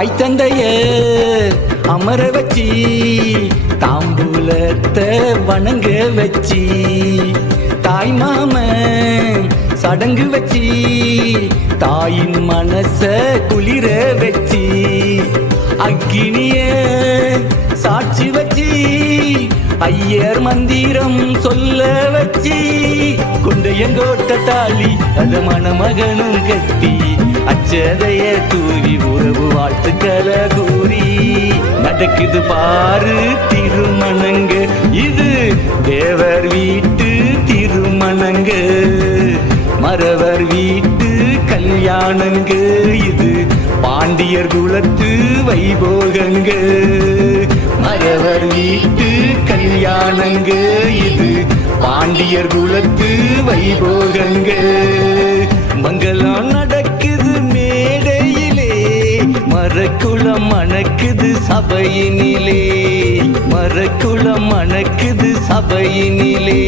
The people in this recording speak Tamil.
தாய் தந்தைய அமர வச்சி தாம்பூலத்தை வணங்க வச்சி தாய் மாமன் சடங்கு வச்சி தாயின் மனச குளிர வச்சி அக்கினிய சாட்சி வச்சி ஐயர் மந்திரம் சொல்ல வச்சி குண்டையங்கோட்ட தாலி அத மணமகனும் கட்டி அச்சதைய தூவி உறவு வாழ்த்துக்களை கூறி நடக்குது பாரு திருமணங்க. இது தேவர் வீட்டு திருமணங்க, மறவர் வீட்டு கல்யாணங்க. இது பாண்டியர் குலத்து வைபோகங்க, மறவர் வீட்டு கல்யாணங்க. இது பாண்டியர் குலத்து வைபோகங்க. மங்களம் நடக்குது மேடையிலே, மரக்குளம் மணக்குது சபையினிலே, மரக்குளம் மணக்குது சபையினிலே.